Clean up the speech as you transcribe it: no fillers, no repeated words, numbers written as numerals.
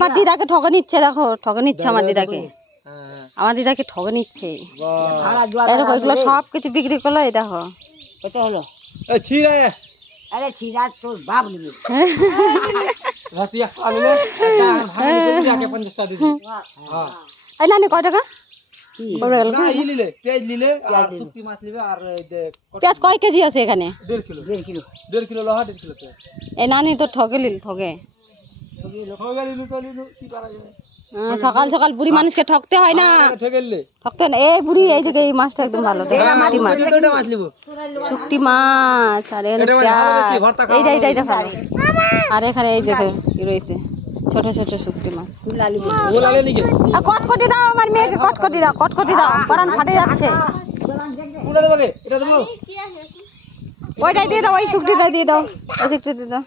আমার দিদাকে ঠকে নিচ্ছে, দেখো ঠকে নিচ্ছে আমার দিদাকে, আমার দিদাকে ঠকে নিচ্ছে। দেখো এগুলো সব কিছু বিক্রি করলো। এই দেখো কত হলো? ছিড়া আরে ছিড়া তোর বাপ নিবে। রাতি 100 আনিলে ভাঙা দিবি আগে 50 টাকা দিবি। হ্যাঁ এই নানি কয় টাকা? না ই নিলে পেঁয়াজ নিলে আর শুকটি মাছ নিবে আর এই যে পেঁয়াজ কয় কেজি আছে এখানে? 1.5 কিলো 1.5 কিলো লোহা 1.5 কিলো পেঁয়াজ। এই নানি তো ঠকে ঠকে। কি করা যাবে? সকাল সকাল বুড়ি মানুষকে ঠকতে হয় না, ঠকেলে ঠকতে হয় না। এই বুড়ি এই যে এই মাছটা একদম ভালো, শুকটি মাছ, দুটো মাছ নিব। শুকটি মাছ। আর এখানে এটা মাছ ভালো বেশি ভর্তা খাওয়া। এইটা ভালো। আর এখানে এই যে কি রয়েছে ছোট ছোট শুকটি মাছ। ওলালে নিকে কটকটি দাও আমার মেয়েকে, কটকটি দাও, কটকটি দাও, পরান ফাটে যাচ্ছে। কোনটা দেবো রে? এটা দেবো। ওইটাই দিয়ে দাও, ওই শুকটিটা দিয়ে দাও, ওই শুকটি দিয়ে দাও।